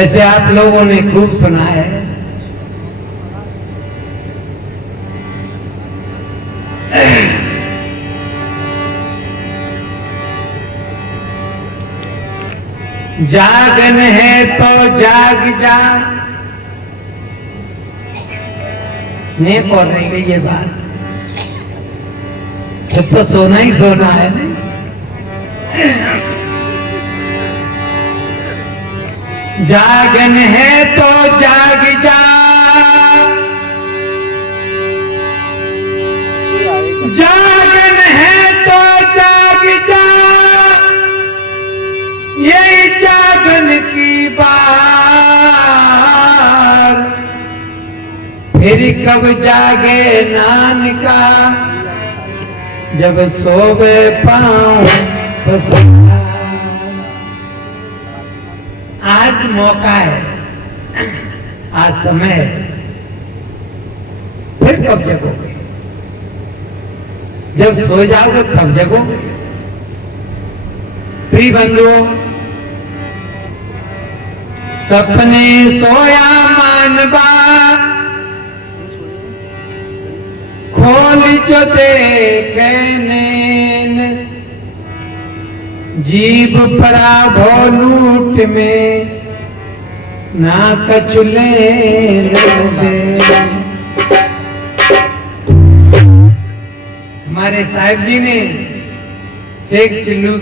वैसे आप लोगों ने खूब सुना है, जागन है तो जाग जा, नहीं बोल रही ये बात, जब तो सोना ही सोना है नहीं। जागन है तो जाग जा, जागन है तो जाग जा, यही जागन की बात, फिर कब जागे नानका, जब सोवे पाँव पसंद। आज मौका है, आज समय है, फिर कब जगोगे? जब सो जाओगे तब जगोगे। प्रिय बंधुओं, सपने सोया मानवा, खोल जो देखे नैन, जीभ पड़ा भोलूट में, ना कचुले लोगे। हमारे साहिब जी ने शेख चिल्लू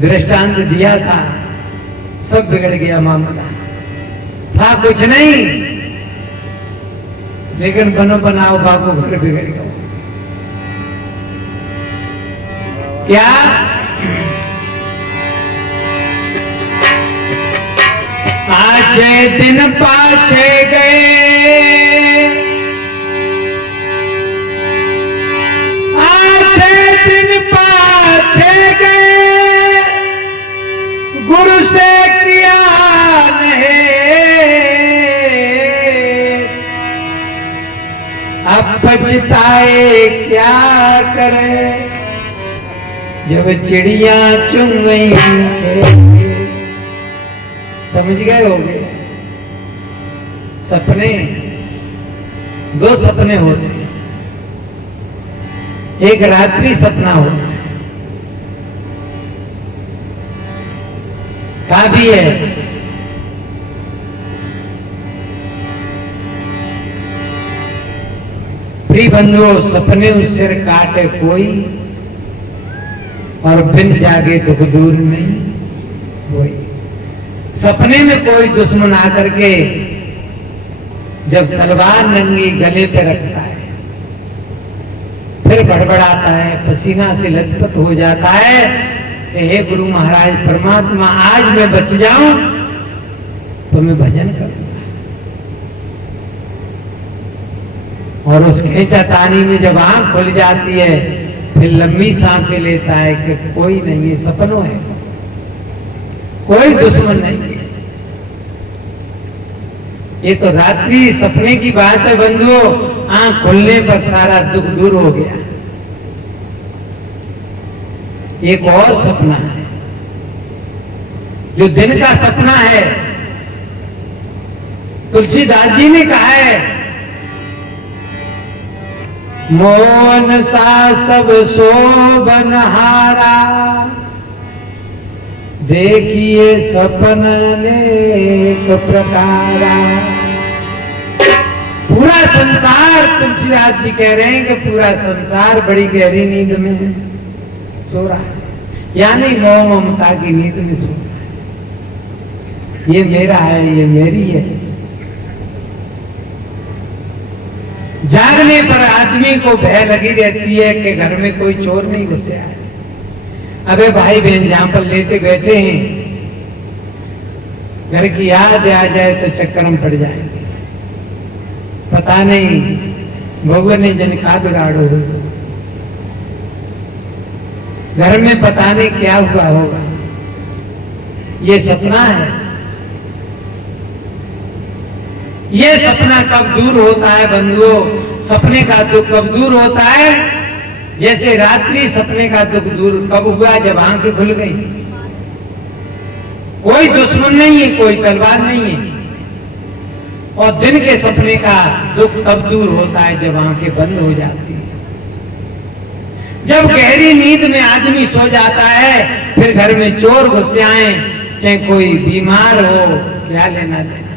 दृष्टांत दिया था, सब बिगड़ गया मामला, था कुछ नहीं, लेकिन बनो बनाओ बाबू घर बिगड़ गया। क्या आछे दिन पाछे गए, आछे दिन पाछे गए, गुरु से किया नहीं, अब पछताए क्या करे, जब चिड़िया चुन गई। समझ गए होंगे? सपने, दो सपने होते हैं, एक रात्रि सपना होता है, कहा भी है प्रिय बंधुओं, सपने उस सिर काटे कोई, और बिन जागे दुख दूर नहीं कोई। सपने में कोई दुश्मन आकर के जब तलवार नंगी गले पे रखता है, फिर बड़बड़ाता है, पसीना से लथपथ हो जाता है कि हे गुरु महाराज परमात्मा, आज मैं बच जाऊं तो मैं भजन करूंगा। और उस खींचातानी में जब आंख खुल जाती है, फिर लंबी सांसें लेता है कि कोई नहीं है, सपनों है, कोई दुश्मन नहीं है। ये तो रात्रि सपने की बात है बंधुओं, आंख खुलने पर सारा दुख दूर हो गया। एक और सपना है जो दिन का सपना है। तुलसीदास जी ने कहा है, मोहन सा सब शोभनहारा, देखिए सपन अनेक प्रकारा। पूरा संसार, तुलसीदास जी कह रहे हैं कि पूरा संसार बड़ी गहरी नींद में सो रहा है, यानी मोह ममता की नींद में सो रहा है। ये मेरा है, ये मेरी है। जागने पर आदमी को भय लगी रहती है कि घर में कोई चोर नहीं घुसे आए। अबे भाई बहन जहां पर लेटे बैठे हैं, घर की याद आ जाए तो चक्कर में पड़ जाएंगे। पता नहीं भगवान ने जन का बिगाड़ो, घर में पता नहीं क्या हुआ होगा। ये सपना है। ये सपना कब दूर होता है बंधुओं? सपने का दुख कब दूर होता है? जैसे रात्रि सपने का दुख दूर कब हुआ? जब आंखें खुल गई। कोई दुश्मन नहीं है, कोई तलवार नहीं है। और दिन के सपने का दुख तब दूर होता है जब आंखें बंद हो जाती है। जब गहरी नींद में आदमी सो जाता है, फिर घर में चोर घुस आए, चाहे कोई बीमार हो, क्या लेना देना।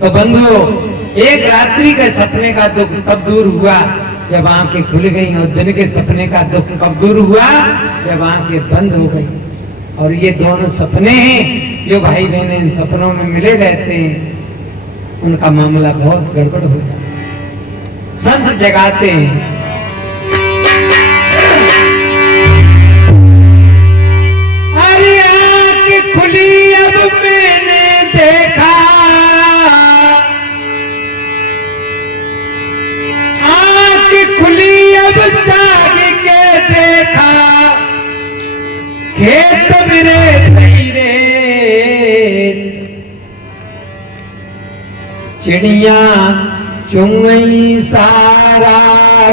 तो बंधुओं, एक रात्रि के सपने का दुख तब दूर हुआ जब आंखें खुल गई, और दिन के सपने का दुख कब दूर हुआ जब आंखें बंद हो गई। और ये दोनों सपने हैं जो भाई बहन इन सपनों में मिले रहते हैं, उनका मामला बहुत गड़बड़ हो जाता है। संत जगाते हैं, अरे आंख खुली अब मैंने देखा, आंख खुली अब जाग के देखा, खेत मेरे धीरे चिड़िया चुन गई सारा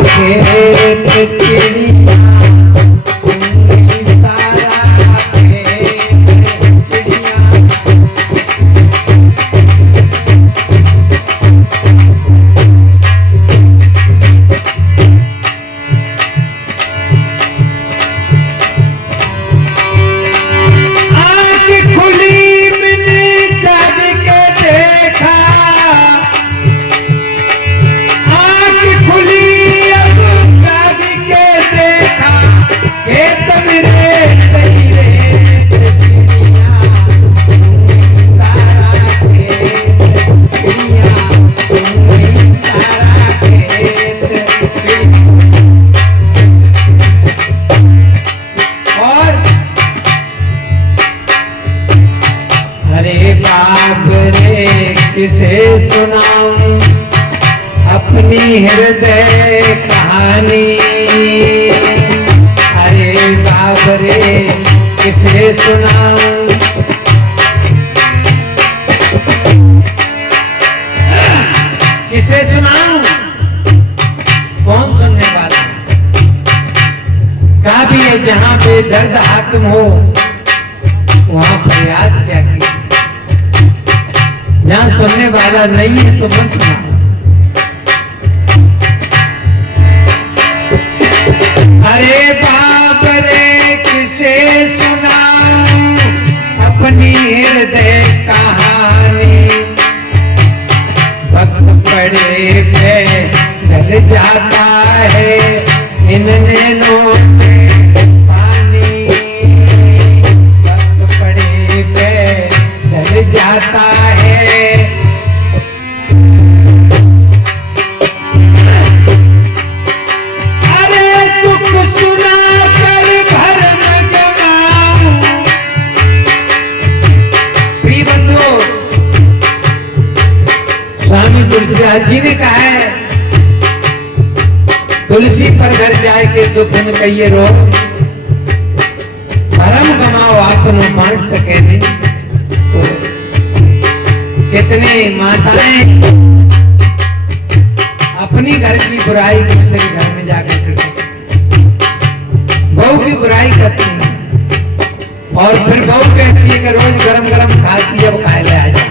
खेत, चिड़िया चुन गई सारा खेत, चिड़िया। आंख खुली मैंने जाग के देखा, आंख खुली अब जाग के देखा, खेत मेरे धीरे चिड़िया सारा खेत, चिड़िया चुन गई सारा खेत, चिड़िया। और अरे बाप रे किसे सुनाऊं अपनी हृदय कहानी, अरे बाप रे किसे सुनाऊं, किसे सुनाऊं, कौन सुनने वाला। कहा भी है जहां पे दर्द हाकिम हो वहां फरियाद क्या की, जहां सुनने वाला नहीं है तो मत सुना। अरे बाप रे किसे सुनाऊं अपनी हृदय कहानी, वक्त पड़े पे ढल जाता है इन नैनों से पानी, वक्त पड़े पे ढल जाता है। अरे दुख सुना कर भरम गवाऊं, प्रिय बंधुओं, स्वामी तुलसीदास जी ने कहा है, तुलसी पर घर जाए के दुख न कहिए रो, भरम गमाओ आपनो बांट सके नहीं। कितने माताएं अपनी घर की बुराई दूसरे घर में जाकर करती, बहू की बुराई करती है, और फिर बहू कहती है कि रोज गरम गरम खाती है, वो खाए ले आ जाए।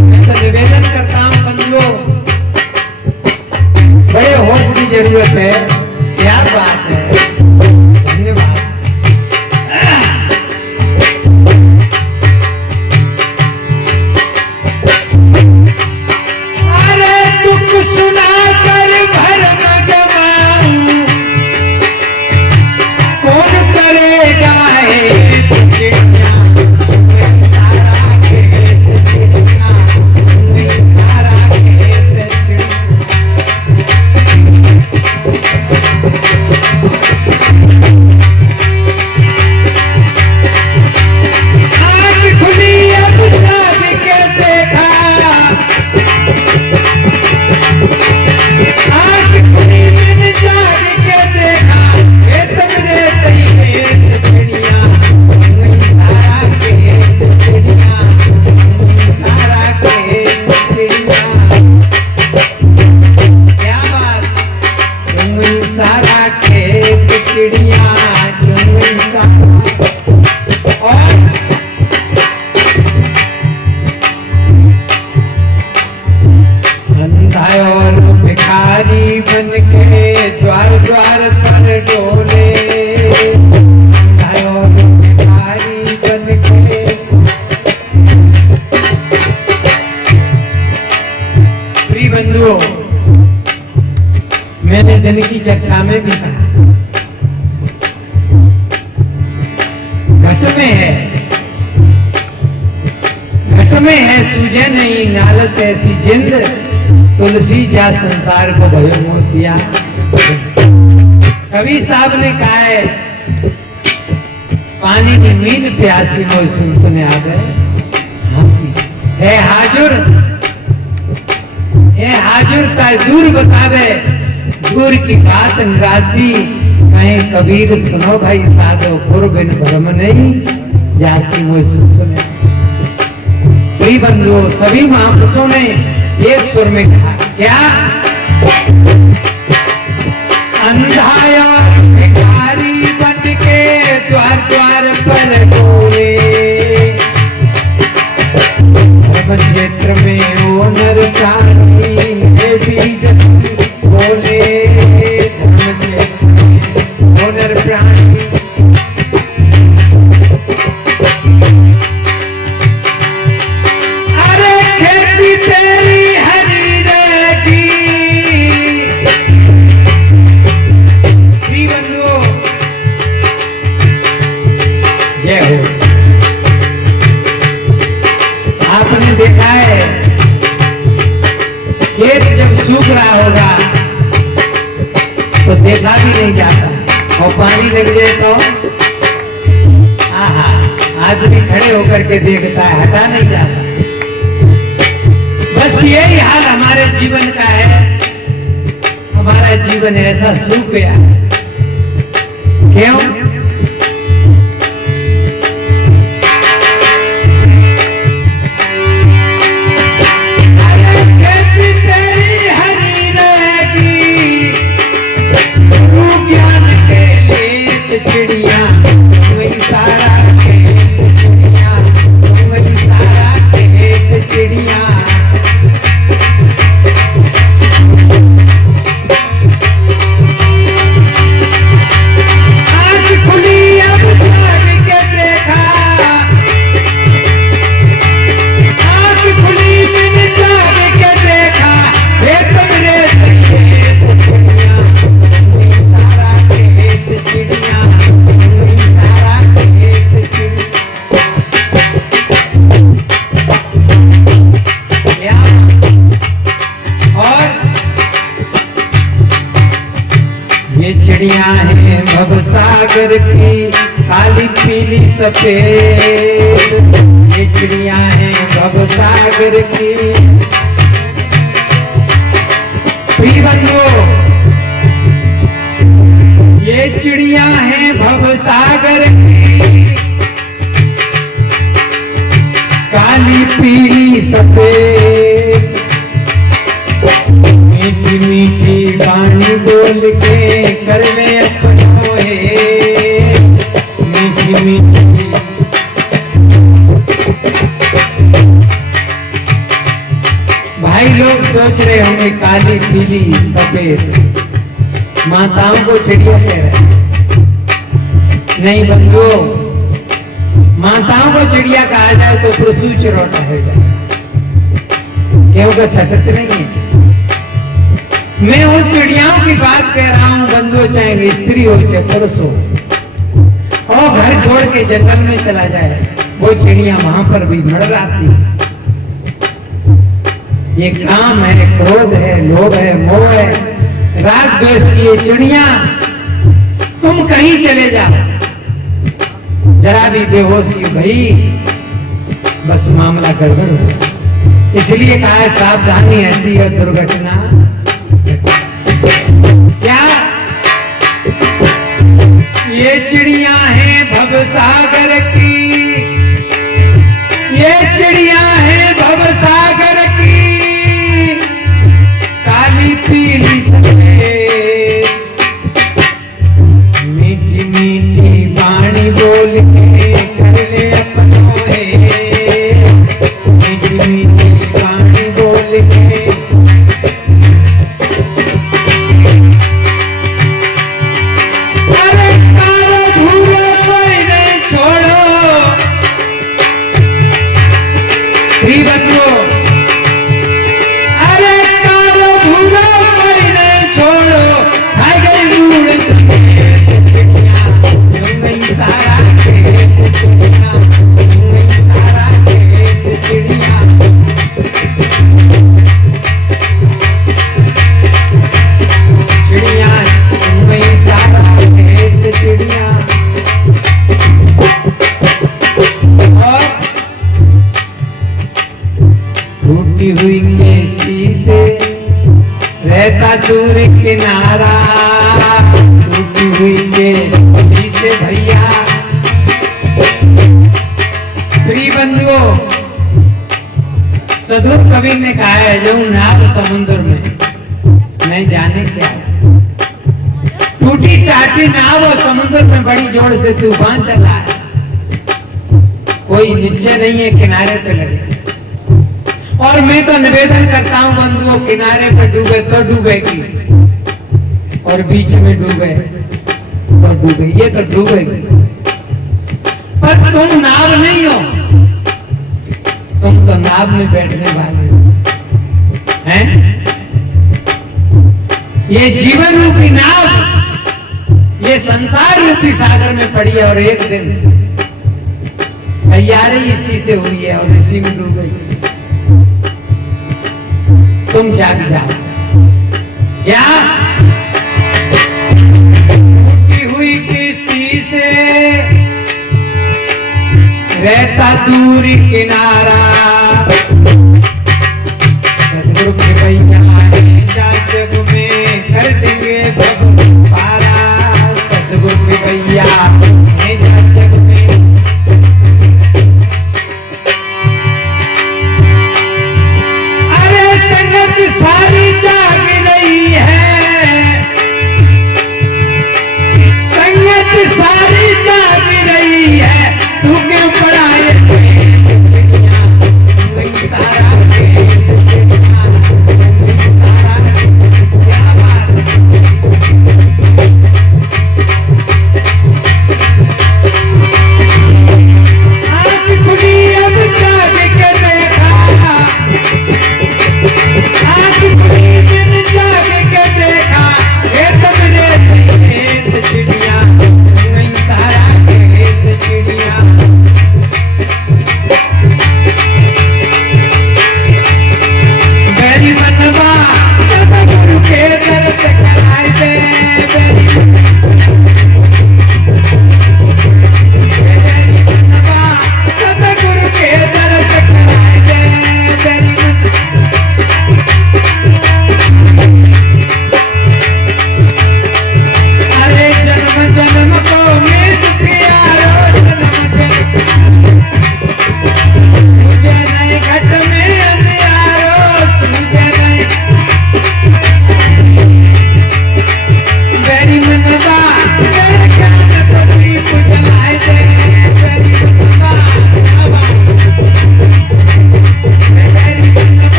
मैं तो निवेदन करता हूं बंधुओं, बड़े होश की जरूरत है। क्या बात है, धन्यवाद। अरे दुख सुना कर भरम गवाऊं, कौन करेगा है चिड़िया सारा खेत, बन के द्वार द्वार पर डोले, भिखारी बन के। प्रिय बंधुओं, मैंने दिन की चर्चा में भी कहा, घट में है सूझे नहीं नालत ऐसी जिंद, तुलसी जा संसार को भयो मोतिया। कवि साहब ने कहा है, पानी की मीन प्यासी मोई सुन सुने आ गए हंसी। है हाजुर ताय दूर बतावे, दूर की बात निरासी। कहीं कबीर सुनो भाई साधो, गुरु बिन भ्रम नहीं जासी मोई सुन सुने। प्रिय बंधुओं, सभी महापुरुषों ने एक सुर में कहा, क्या अंधा और भिखारी बन के द्वार द्वार पर डोले, धर्म क्षेत्र में ओ नर प्राणी बीज बोले, धर्म क्षेत्र में ओ नर प्राणी। आपने देखा है, खेत जब सूख रहा होगा तो देखा भी नहीं जाता, और पानी लग जाए तो आहा, आदमी खड़े होकर के देखता है, हटा नहीं जाता। बस यही हाल हमारे जीवन का है। हमारा जीवन ऐसा सूख गया है। क्यों? चिड़िया है भवसागर की काली पीली सफेद, ये चिड़िया है भवसागर की। प्रिय बंधुओं, ये चिड़िया है भवसागर की, काली पीली सफेद, मीठी मीठी वाणी बोल के कर ले अपनों है, मीठी मीठी। भाई लोग सोच रहे होंगे काली पीली सफेद, माताओं को चिड़िया कह रहे हैं। नहीं बंधुओं, माताओं को चिड़िया कहा जाए तो पशु चिरौटा हो जाए, क्योंकि सशक्त नहीं है। मैं उन चिड़ियाओं की बात कह रहा हूं बंधुओं, चाहे स्त्री हो चाहे पुरुष हो, और घर छोड़ के जंगल में चला जाए, वो चिड़िया वहां पर भी मंडराती है। ये काम है, क्रोध है, लोभ है, मोह है, राग द्वेष की ये चिड़िया, तुम कहीं चले जाओ, जरा भी बेहोशी भई बस मामला गड़बड़ हो। इसलिए कहा है सावधानी हटती है दुर्घटना। क्या ये चिड़िया है भवसागर की, ये चिड़िया है भवसागर की, काली पीली सफेद, मीठी मीठी वाणी बोल के कर ले अपनों है, मीठी मीठी वाणी बोल के। रहता दूर किनारा, टूटी हुई के गली से भैया। प्रिय बंधुओं, सदगुरु कबीर ने कहा है, जो नाव समुद्र में नहीं जाने क्या, टूटी टाटी नाव और समुद्र में बड़ी जोर से तूफान चला है, कोई निश्चय नहीं है किनारे पे लगे। और मैं तो निवेदन करता हूं बंधुओं, किनारे पे डूबे तो डूबेगी, और बीच में डूबे तो डूबे, ये तो डूबेगी। पर तुम नाव नहीं हो, तुम तो नाव में बैठने वाले हैं। ये जीवन रूपी नाव, ये संसार रूपी सागर में पड़ी है, और एक दिन तैयारी इसी से हुई है और इसी में डूब गई। तुम जाग जाओ। क्या टूटी हुई किश्ती से रहता दूरी किनारा, सदगुरु के भैया जग में कर देंगे पारा, सदगुरु के भैया जग में। अरे संगत सारी जाग रही है, संगत सारी जाग रही है, तू क्यों पढ़ाए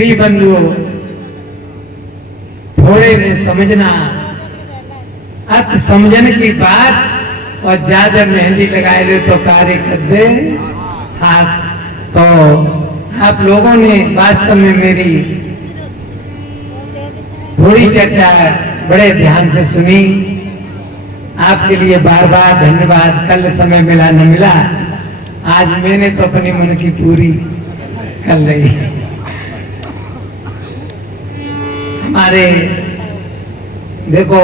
प्रिय बंधुओं, थोड़े में समझना, अत समझन की बात और ज्यादा मेहंदी लगाए ले तो कार्य कर दे हाथ। तो आप लोगों ने वास्तव में मेरी थोड़ी चर्चा बड़े ध्यान से सुनी। आपके लिए बार बार धन्यवाद। कल समय मिला न मिला, आज मैंने तो अपनी मन की पूरी कर ली। हमारे देखो